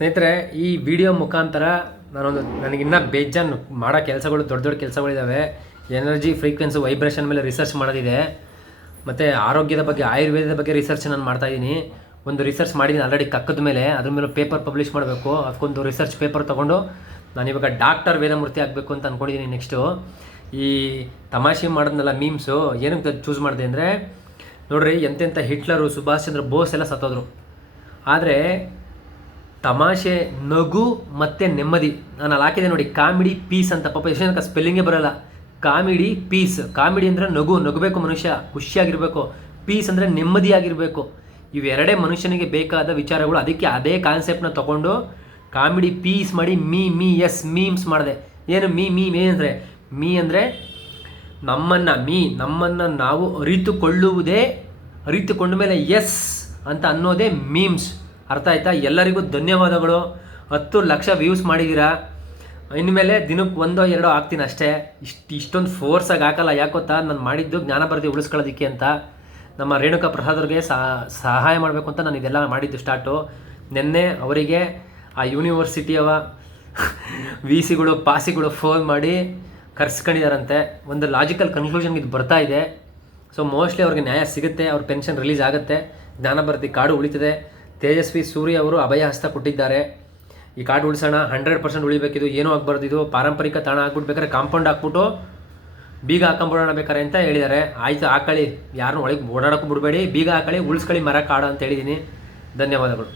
ಸ್ನೇಹಿತರೆ, ಈ ವಿಡಿಯೋ ಮುಖಾಂತರ ನನಗಿನ್ನ ಬೇಜಾನ್ ಮಾಡೋ ಕೆಲಸಗಳು, ದೊಡ್ಡ ದೊಡ್ಡ ಕೆಲಸಗಳಿದ್ದಾವೆ. ಎನರ್ಜಿ ಫ್ರೀಕ್ವೆನ್ಸಿ ವೈಬ್ರೇಷನ್ ಮೇಲೆ ರಿಸರ್ಚ್ ಮಾಡೋದಿದೆ. ಮತ್ತು ಆರೋಗ್ಯದ ಬಗ್ಗೆ, ಆಯುರ್ವೇದದ ಬಗ್ಗೆ ರಿಸರ್ಚ್ ನಾನು ಮಾಡ್ತಾಯಿದ್ದೀನಿ. ಒಂದು ರಿಸರ್ಚ್ ಮಾಡಿದ್ದೀನಿ ಆಲ್ರೆಡಿ ಕಕ್ಕದ ಮೇಲೆ. ಅದ್ರ ಮೇಲೆ ಪೇಪರ್ ಪಬ್ಲಿಷ್ ಮಾಡಬೇಕು. ಅದಕ್ಕೊಂದು ರಿಸರ್ಚ್ ಪೇಪರ್ ತೊಗೊಂಡು ನಾನಿವಾಗ ಡಾಕ್ಟರ್ ವೇದಮೂರ್ತಿ ಆಗಬೇಕು ಅಂತ ಅಂದ್ಕೊಂಡಿದ್ದೀನಿ. ನೆಕ್ಸ್ಟು ಈ ತಮಾಷೆ ಮಾಡೋದ್ನೆಲ್ಲ ಮೀಮ್ಸು ಏನಕ್ಕೆ ಚೂಸ್ ಮಾಡಿದೆ ಅಂದರೆ, ನೋಡ್ರಿ, ಎಂತೆಂಥ ಹಿಟ್ಲರು, ಸುಭಾಷ್ ಚಂದ್ರ ಬೋಸ್ ಎಲ್ಲ ಸತ್ತೋದ್ರು. ಆದರೆ ತಮಾಷೆ, ನಗು ಮತ್ತು ನೆಮ್ಮದಿ, ನಾನು ಅಲ್ಲಿ ಹಾಕಿದೆ ನೋಡಿ, ಕಾಮಿಡಿ ಪೀಸ್ ಅಂತ. ಪಾಪ ಎಷ್ಟು ಸ್ಪೆಲ್ಲಿಂಗೇ ಬರೋಲ್ಲ. Comedy piece. ಕಾಮಿಡಿ ಅಂದರೆ ನಗಬೇಕು, ಮನುಷ್ಯ ಖುಷಿಯಾಗಿರಬೇಕು. ಪೀಸ್ ಅಂದರೆ ನೆಮ್ಮದಿಯಾಗಿರಬೇಕು. ಇವೆರಡೇ ಮನುಷ್ಯನಿಗೆ ಬೇಕಾದ ವಿಚಾರಗಳು. ಅದಕ್ಕೆ ಅದೇ ಕಾನ್ಸೆಪ್ಟನ್ನ ತೊಗೊಂಡು ಕಾಮಿಡಿ ಪೀಸ್ ಮಾಡಿ ಮೀಮ್ಸ್ ಮಾಡಿದೆ. ಏನು ಮೀ ಅಂದರೆ, ಅಂದರೆ ನಮ್ಮನ್ನು ನಾವು ಅರಿತುಕೊಂಡ ಮೇಲೆ ಎಸ್ ಅಂತ ಅನ್ನೋದೇ ಮೀಮ್ಸ್. ಅರ್ಥ ಆಯ್ತಾ? ಎಲ್ಲರಿಗೂ ಧನ್ಯವಾದಗಳು. 10 ಲಕ್ಷ ವ್ಯೂಸ್ ಮಾಡಿದ್ದೀರಾ. ಇನ್ಮೇಲೆ ದಿನಕ್ಕೆ 1-2 ಹಾಕ್ತೀನಿ ಅಷ್ಟೇ. ಇಷ್ಟೊಂದು ಫೋರ್ಸಾಗಿ ಹಾಕಲ್ಲ. ಯಾಕೊತ್ತಾ, ನಾನು ಮಾಡಿದ್ದು ಜ್ಞಾನಭಾರತಿ ಉಳಿಸ್ಕೊಳ್ಳೋದಕ್ಕೆ ಅಂತ. ನಮ್ಮ ರೇಣುಕಾ ಪ್ರಸಾದ್ ಅವ್ರಿಗೆ ಸಹಾಯ ಮಾಡಬೇಕು ಅಂತ ನಾನು ಇದೆಲ್ಲ ಮಾಡಿದ್ದು ಸ್ಟಾರ್ಟು. ನಿನ್ನೆ ಅವರಿಗೆ ಆ ಯೂನಿವರ್ಸಿಟಿಯವ ವಿ.ಸಿಗಳು ಪಾಸಿಗಳು ಫೋನ್ ಮಾಡಿ ಕರ್ಸ್ಕೊಂಡಿದ್ದಾರಂತೆ. ಒಂದು ಲಾಜಿಕಲ್ ಕನ್ಕ್ಲೂಷನ್ಗೆ ಇದು ಬರ್ತಾ ಇದೆ. ಸೊ ಮೋಸ್ಟ್ಲಿ ಅವ್ರಿಗೆ ನ್ಯಾಯ ಸಿಗುತ್ತೆ. ಅವ್ರ ಪೆನ್ಷನ್ ರಿಲೀಸ್ ಆಗುತ್ತೆ. ಜ್ಞಾನಭಾರತಿ ಕಾರ್ಡು ಉಳಿತದೆ. ತೇಜಸ್ವಿ ಸೂರ್ಯ ಅವರು ಅಭಯ ಹಸ್ತ ಕೊಟ್ಟಿದ್ದಾರೆ. ಈ ಕಾರ್ಡು ಉಳಿಸೋಣ, 100% ಉಳಿಬೇಕಿದು. ಏನೂ ಆಗಬಾರ್ದು. ಇದು ಪಾರಂಪರಿಕ ತಾಣ ಆಗ್ಬಿಟ್ಬೇಕಾದ್ರೆ ಕಾಂಪೌಂಡ್ ಹಾಕ್ಬಿಟ್ಟು ಬೀಗ ಹಾಕೊಂಬಿಡೋಣ ಬೇಕಾರೆ ಅಂತ ಹೇಳಿದ್ದಾರೆ. ಆಯಿತು, ಹಾಕೊಳ್ಳಿ. ಯಾರನ್ನೂ ಒಳಗೆ ಓಡಾಡೋಕ್ಕೂ ಬಿಡಬೇಡಿ. ಬೀಗ ಹಾಕೊಳ್ಳಿ, ಉಳಿಸ್ಕೊಳ್ಳಿ ಮರ ಕಾಡು ಅಂತ ಹೇಳಿದ್ದೀನಿ. ಧನ್ಯವಾದಗಳು.